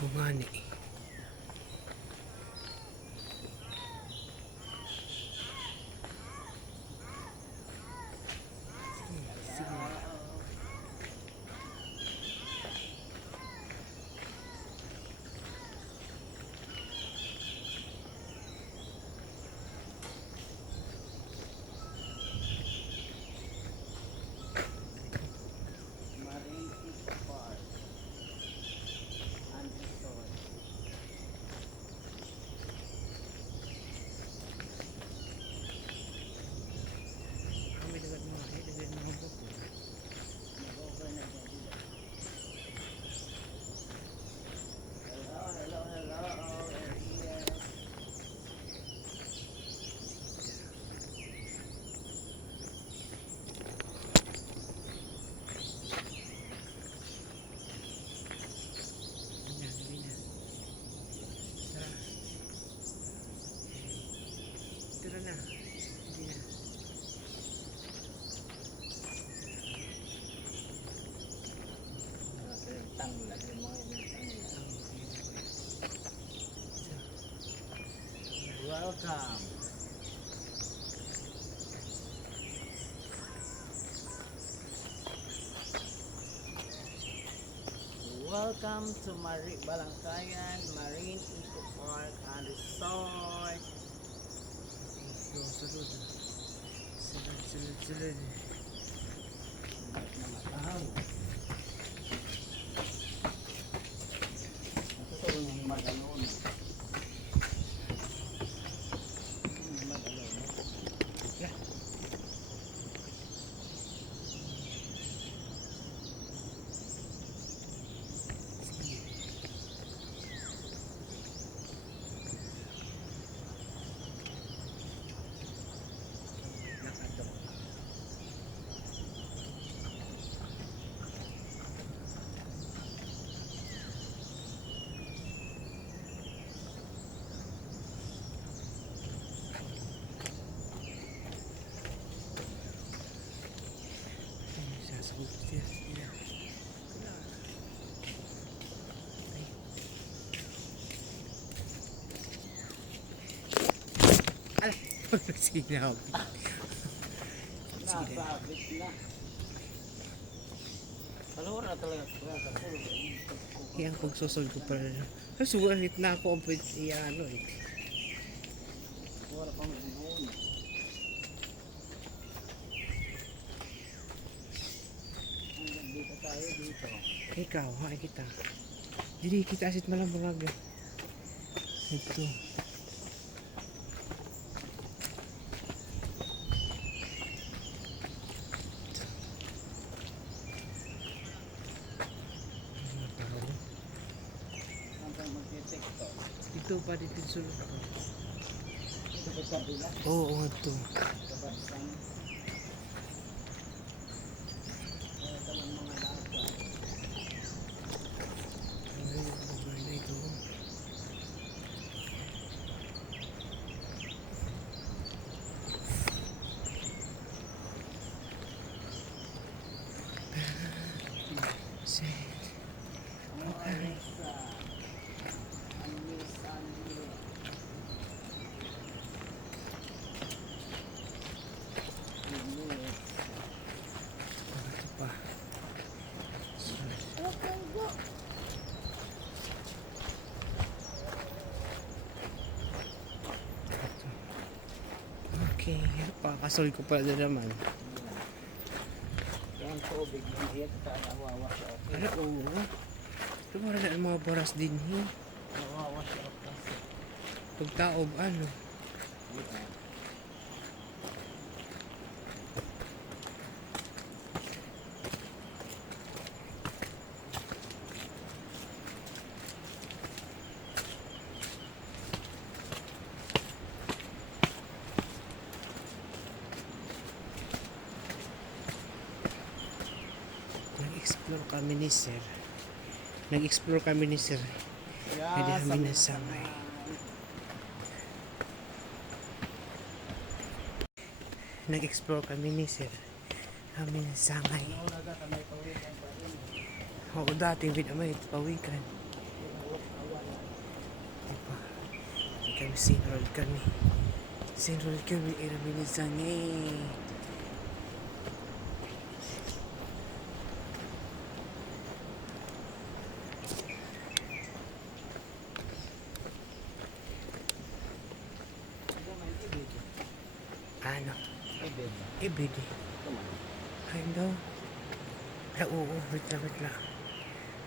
Bungani. Tara na. Hindi na. Welcome. Welcome to Balangkayan Marine Eco Park and Resort. Go, salud. Salud. Sinabi. Nasabit na. Kalura talaga. Yan pagsusol ko pala. Suwalit na ako ang ano eh. Wala pang buon. Hanggang dito tayo dito. Ikaw, ha, kita. Dili kita asit malamurag. Ito. Hanggang magtitikto. Ito pa dito sulod ako. Ito ba kabila? Oo, ito. Kabasan. Kaya naman mga lata. Ay, lugar na ito. Okay, pakasol ko pala naman. Yan tubig, mahit ka, nawawa siya. Ano, oo. Ito mo rin ang mga boras din. Nawawa siya. Pagtaob, ano? Nag-explore kami ni Sir. Hindi kami nasamay. Nag-explore kami ni Sir. Kami nasamay. Oo, dati may pawikan. Sinroll kami. Sinroll kami. Irabilisan niya. Ano? Ibig. Ay, no. Ay, oo. Wait lang.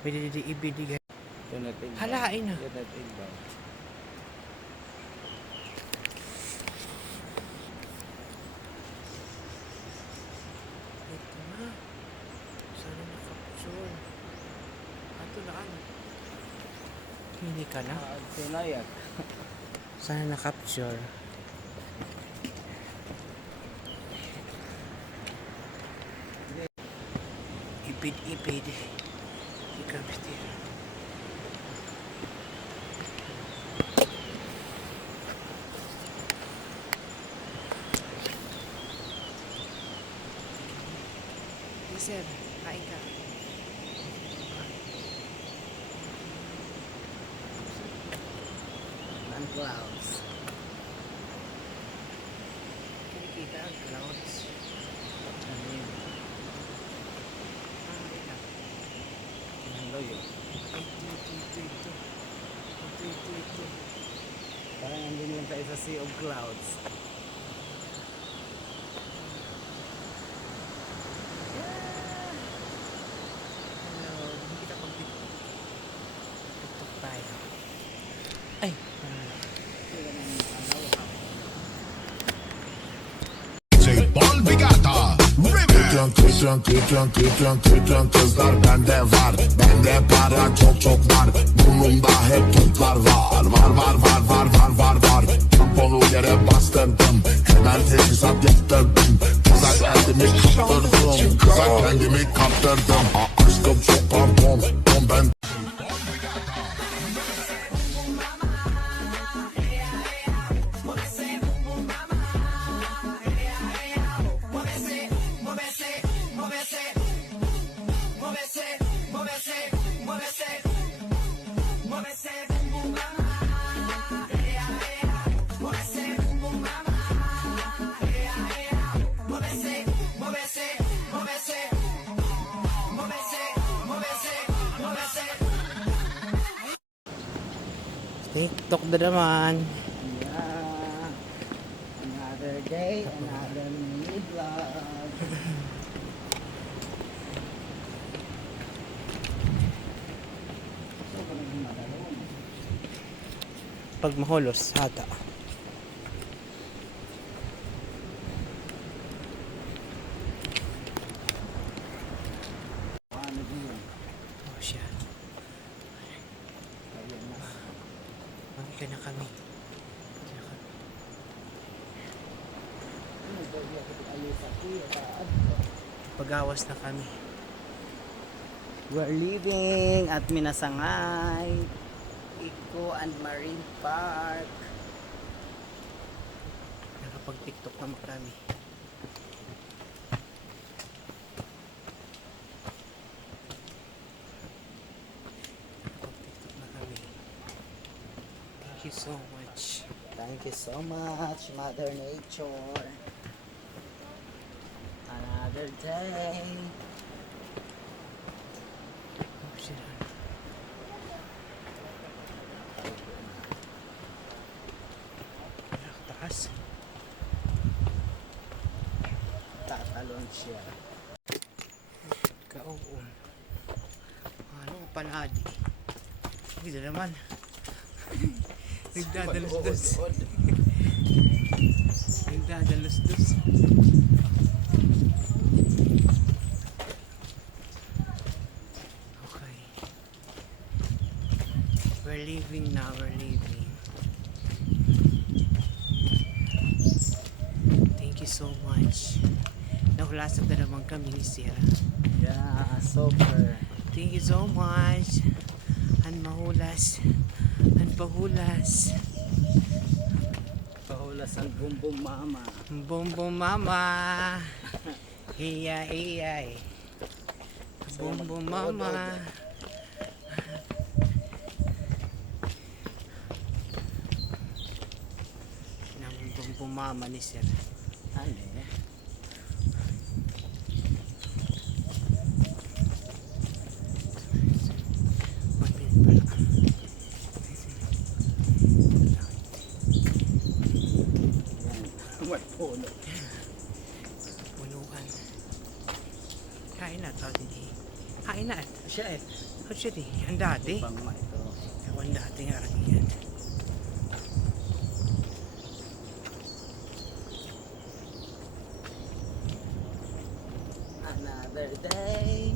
May di ibig. Halain na. Ito na. Sana nakapsyon. Ato na ano? Hindi ka na. Tinayak. Sana na-capture. Ipid. Ikabit. Sir, kain ka. And clouds. Kinikita ang clouds. Ano yun? Ito. Ano yun? Ito. Parang andun lang tayo sa Sea of Clouds. Hello, hindi kita pag-tiktok tayo. Ay! J Ball Bigata Küçük kızlar bende var. Bende para çok var. Burnumda hep toplar var. Var. Tamponu yere bastırdım. Hemen teçhizat yaptırdım. Kıza kendimi kaptırdım. Aşkım çok pardon. Ben TikTok na naman. Yeah. Another day, another mini vlog. So, kung naging madalong. Pag mahulos, hata. Ano yun? Oh, siya. Ayun na. Magika na kami. Ano ba yung ayos sa kuya? Pagawas na kami. We're leaving at Minasangay, Eco and Marine Park. Nakapag-TikTok naman kami. Nakapag-TikTok na kami. Thank you so much. Thank you so much, Mother Nature. Another day. Oh, shit. Nakataas. Tatalon siya. Kauon. Anong panadi? Hindi na naman. Nagdadalos-dos. Nagdadalos-dos. Okay. We're leaving now. Thank you so much. Nahulasag na naman kami ni Sierra. Yeah, super. Thank you so much. Ang mahulas. Ang pahulas. Pahulas ang bumbong mama. Bombom mama. Iya. Bombom mama. mama ni sir. Ano eh? Mabilis pala. Yan. Magpuno. Punuan. Kain na tao din. Kain na. Siya eh. Actually, ang dati. Pang ma ito. Ang dati nga rin yan. Another day.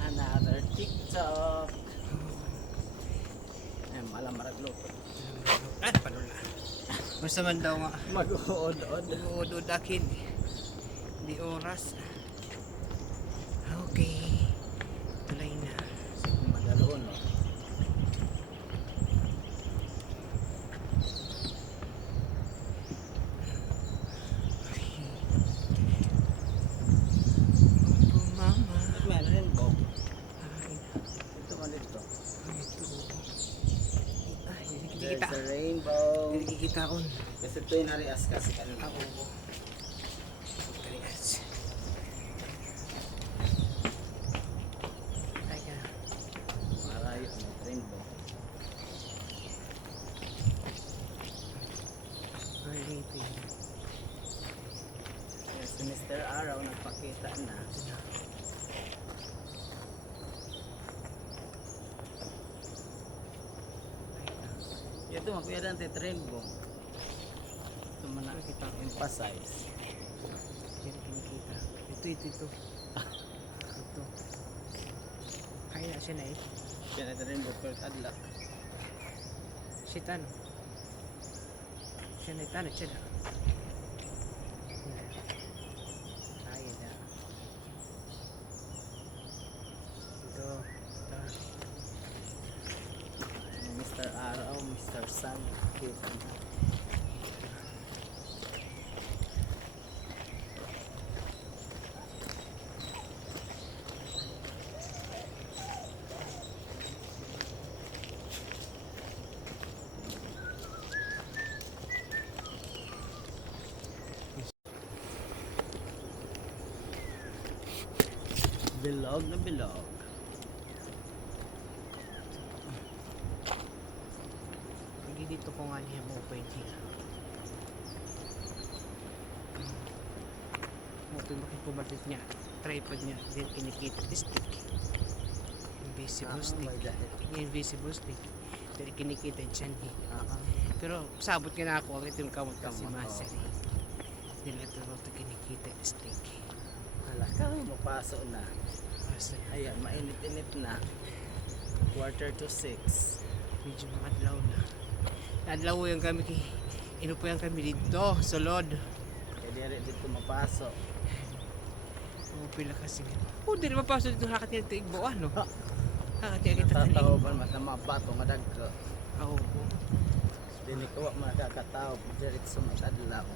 Another TikTok. Ay, malam maragluto. Ah, palula. Basta man daw nga. Mag-uod-od. Uudod akin. Di oras. Okay. Tulay na. Madaloon, no? Opo, mama. Meron rin, Bob. Ay, Ito ka dito. ito. Ay, hindi There's kita. a rainbow. Hindi kita on. Kasi ito yung narias kasi kanina. Oo. Pagkalias. Ay ka. Marayo ang rainbow. Ay, waiting. Yes, si Mr. Araw nagpakita na. Ito magkuya dante rainbow. Ito man na kita emphasize. Yan kinikita. Ito. Ito. Kaya na siya na eh. Yan ito rainbow per kadlak. Si Tano. Siya na Tano. Siya na. Kaya na. Ito. Mr. Araw, Mr. Sun, kita na. Bilog na bilog. Hindi dito ko nga niya mo pwede. Ito bakit pumalit niya. Tripod niya. Then kinikita. Stick. Invisible stick. my God. Invisible stick. Then kinikita yung tiyan niya. Pero sabot nga na ako. Ito yung kamot kasi Kamot, master eh. Then ito ito kinikita yung stick. Hala ka, mapaso na. Master. Ayan, mainit-init na. 5:45. Medyo makadlaw na. Nadlaw yung kami kay inupuyan kami dito, sulod. Kaya dire dito mapaso. Pila kasi. Oh, di mapasok dito hakat niya ito igbo ano. Hakat niya kita Natatawa ba mas na mga bato nga dagko. Oo. Dili ko wa makakataw diretso matadlaw.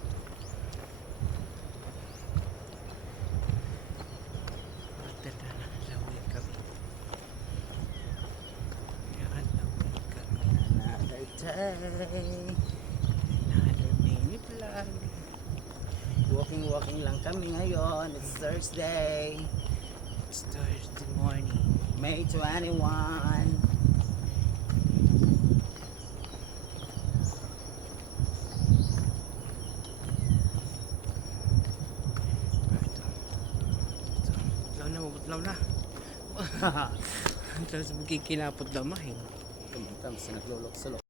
Matanda na lawin kami. Yan lawin kami. Another day. Another mini vlog. Walking lang kami ngayon. It's Thursday, It's Thursday morning. May 21. Utlaw na. Tapos magkikinapot damahin. Kumuntam sa naglulok-sulok.